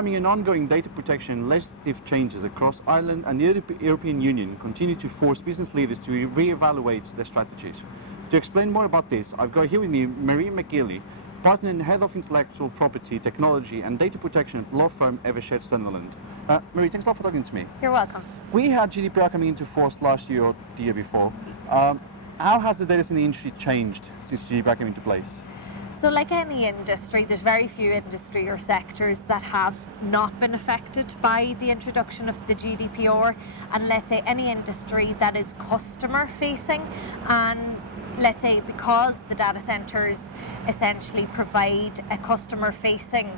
becoming an ongoing data protection and legislative changes across Ireland and the European Union continue to force business leaders to re-evaluate their strategies. To explain more about this, I've got here with me McGinley, partner and head of intellectual property, technology and data protection at law firm Eversheds Sutherland. Marie, thanks a lot for talking to me. You're welcome. We had GDPR coming into force last year or the year before. How has the data center industry changed since GDPR came into place? So like any industry, there's very few industry or sectors that have not been affected by the introduction of the GDPR. And let's say any industry that is customer facing, and let's say because the data centers essentially provide a customer facing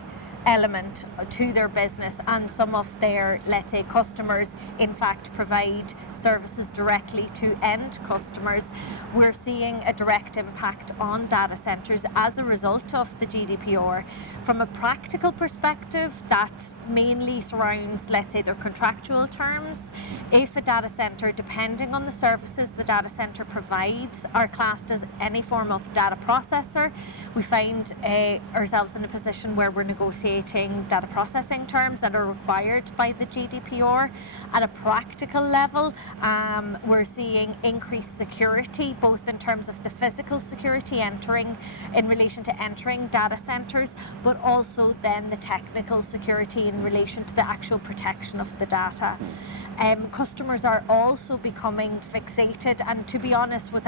element to their business, and some of their, let's say, customers in fact provide services directly to end customers, we're seeing a direct impact on data centers as a result of the GDPR. From a practical perspective, that mainly surrounds, let's say, their contractual terms. If a data center, depending on the services the data center provides, are classed as any form of data processor, we find ourselves in a position where we're negotiating data processing terms that are required by the GDPR. At a practical level, we're seeing increased security, both in terms of the physical security in relation to entering data centers, but also then the technical security in relation to the actual protection of the data. Customers are also becoming fixated, and to be honest, with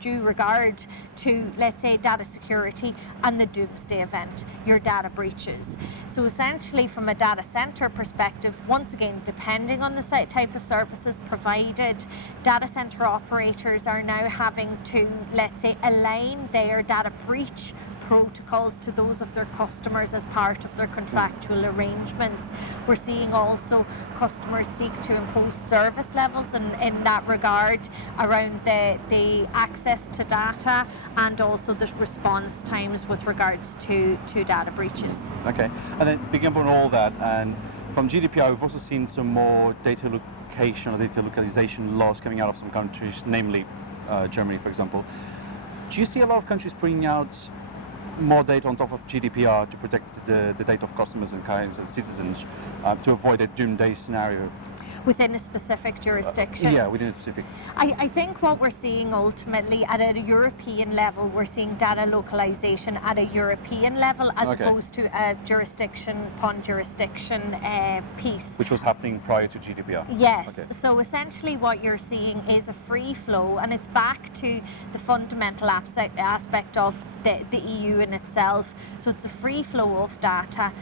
due regard to, let's say, data security and the doomsday event, your data breaches. So essentially, from a data center perspective, once again, depending on the type of services provided, data center operators are now having to, let's say, align their data breach protocols to those of their customers as part of their contractual arrangements. We're seeing also customers seek to impose service levels in that regard around the access to data and also the response times with regards to data breaches. Okay, and then picking up on all that, and from GDPR we've also seen some more data location or data localization laws coming out of some countries, namely Germany, for example. Do you see a lot of countries bringing out more data on top of GDPR to protect the data of customers and clients and citizens to avoid a doomsday scenario? Within a specific jurisdiction? Yeah, within a specific. I think what we're seeing ultimately at a European level, we're seeing data localization at a European level as opposed to a jurisdiction upon jurisdiction piece. Which was happening prior to GDPR? Yes. Okay. So essentially what you're seeing is a free flow, and it's back to the fundamental aspect of the EU in itself. So it's a free flow of data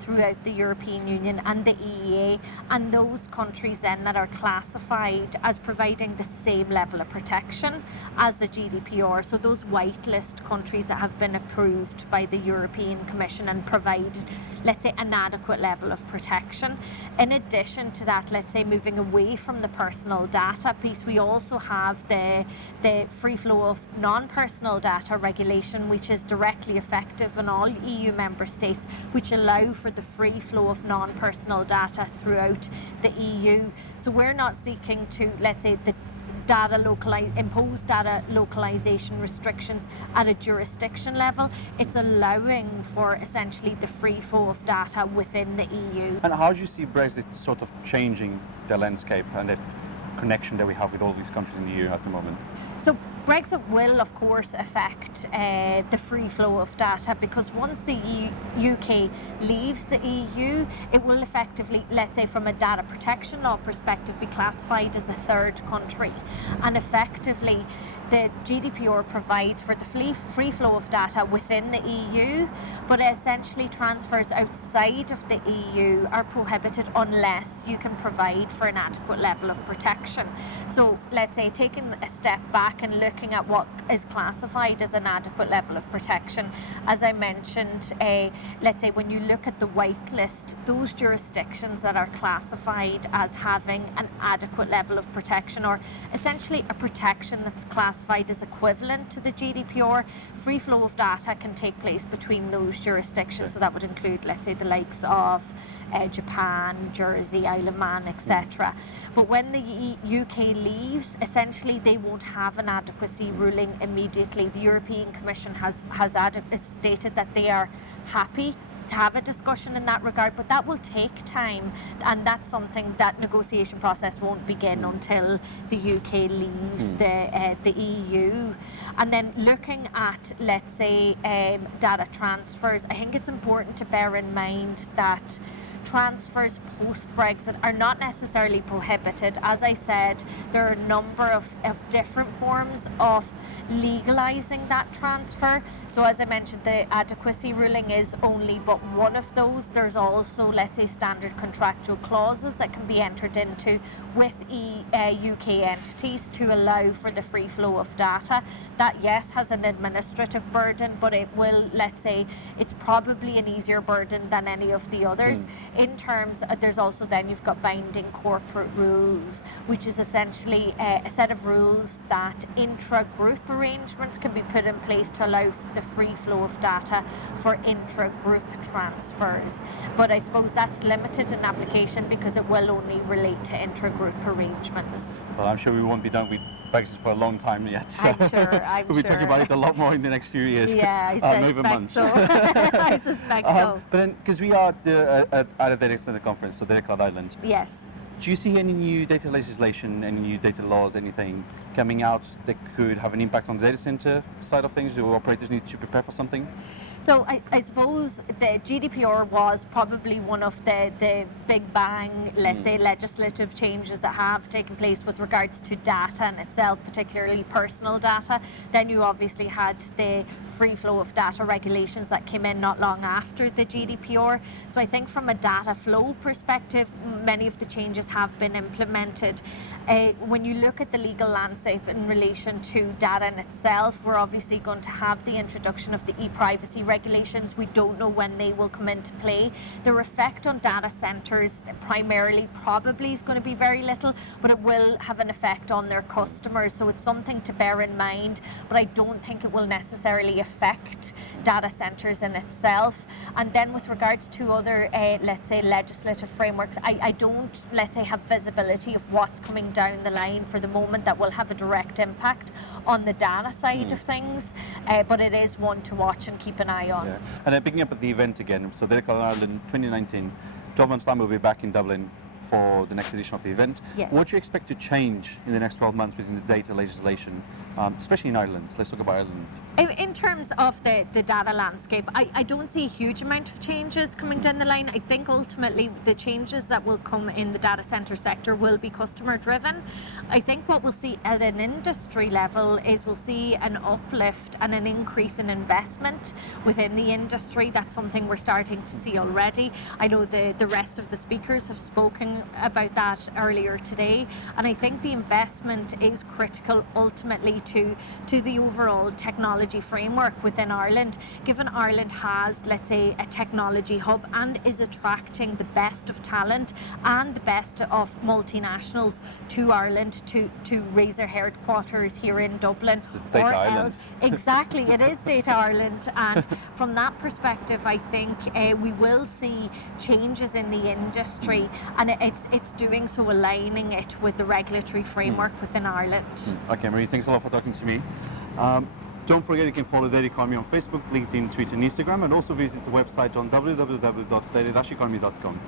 throughout the European Union and the EEA, and those countries then that are classified as providing the same level of protection as the GDPR. So those whitelist countries that have been approved by the European Commission and provide, let's say, an adequate level of protection. In addition to that, let's say, moving away from the personal data piece, we also have the free flow of non-personal data regulation, which is directly effective in all EU member states, which allow for the free flow of non-personal data throughout the EU. So we're not seeking to, let's say, impose data localization restrictions at a jurisdiction level. It's allowing for essentially the free flow of data within the EU. And how do you see Brexit sort of changing the landscape and the connection that we have with all these countries in the EU at the moment? So Brexit will, of course, affect the free flow of data, because once the UK leaves the EU, it will effectively, let's say, from a data protection law perspective, be classified as a third country. And effectively, the GDPR provides for the free flow of data within the EU, but essentially transfers outside of the EU are prohibited unless you can provide for an adequate level of protection. So let's say taking a step back and looking at what is classified as an adequate level of protection, as I mentioned, let's say when you look at the whitelist, those jurisdictions that are classified as having an adequate level of protection, or essentially a protection that's classified as equivalent to the GDPR, free flow of data can take place between those jurisdictions. So that would include, let's say, the likes of Japan, Jersey, Isle of Man, etc. But when the UK leaves, essentially they won't have an adequacy ruling immediately. The European Commission has stated that they are happy have a discussion in that regard, but that will take time, and that's something that negotiation process won't begin until the UK leaves the EU. And then looking at, let's say, data transfers, I think it's important to bear in mind that transfers post-Brexit are not necessarily prohibited. As I said, there are a number of different forms of legalising that transfer. So as I mentioned, the adequacy ruling is only but one of those. There's also, let's say, standard contractual clauses that can be entered into with UK entities to allow for the free flow of data. That, yes, has an administrative burden, but it will, let's say, it's probably an easier burden than any of the others. In terms, there's also then you've got binding corporate rules, which is essentially a set of rules that intra-group arrangements can be put in place to allow the free flow of data for intra-group transfers. But I suppose that's limited in application because it will only relate to intra-group arrangements. Well, I'm sure we won't be done with Brexit for a long time yet. So I'm sure. we'll be talking about it a lot more in the next few years. Yeah, I suspect so. I suspect so. But then, because we are at a data center conference, so Datacloud Ireland. Yes. Do you see any new data legislation, any new data laws, anything coming out that could have an impact on the data center side of things? Do operators need to prepare for something? So I suppose the GDPR was probably one of the big bang, let's say, legislative changes that have taken place with regards to data in itself, particularly personal data. Then you obviously had the free flow of data regulations that came in not long after the GDPR. So I think from a data flow perspective, many of the changes have been implemented. When you look at the legal landscape in relation to data in itself, we're obviously going to have the introduction of the e-privacy regulations. We don't know when they will come into play. Their effect on data centres primarily probably is going to be very little, but it will have an effect on their customers. So it's something to bear in mind, but I don't think it will necessarily affect data centres in itself. And then with regards to other, let's say, legislative frameworks, I don't, let's say, have visibility of what's coming down the line for the moment that will have a direct impact on the data side of things, but it is one to watch and keep an eye on. Yeah. And then picking up at the event again, so Datacloud Ireland 2019, 12 months time we'll be back in Dublin for the next edition of the event. Yeah. What do you expect to change in the next 12 months within the data legislation, especially in Ireland? Let's talk about Ireland. In terms of the data landscape, I don't see a huge amount of changes coming down the line. I think ultimately the changes that will come in the data centre sector will be customer driven. I think what we'll see at an industry level is we'll see an uplift and an increase in investment within the industry. That's something we're starting to see already. I know the rest of the speakers have spoken about that earlier today, and I think the investment is critical ultimately to the overall technology framework within Ireland, given Ireland has, let's say, a technology hub and is attracting the best of talent and the best of multinationals to Ireland to raise their headquarters here in Dublin. It's the Data Island. Exactly, it is Data Ireland, and from that perspective I think we will see changes in the industry, and it's doing so aligning it with the regulatory framework within Ireland. Okay, Marie, thanks a lot for talking to me. Don't forget you can follow Data Economy on Facebook, LinkedIn, Twitter and Instagram, and also visit the website on www.data-economy.com.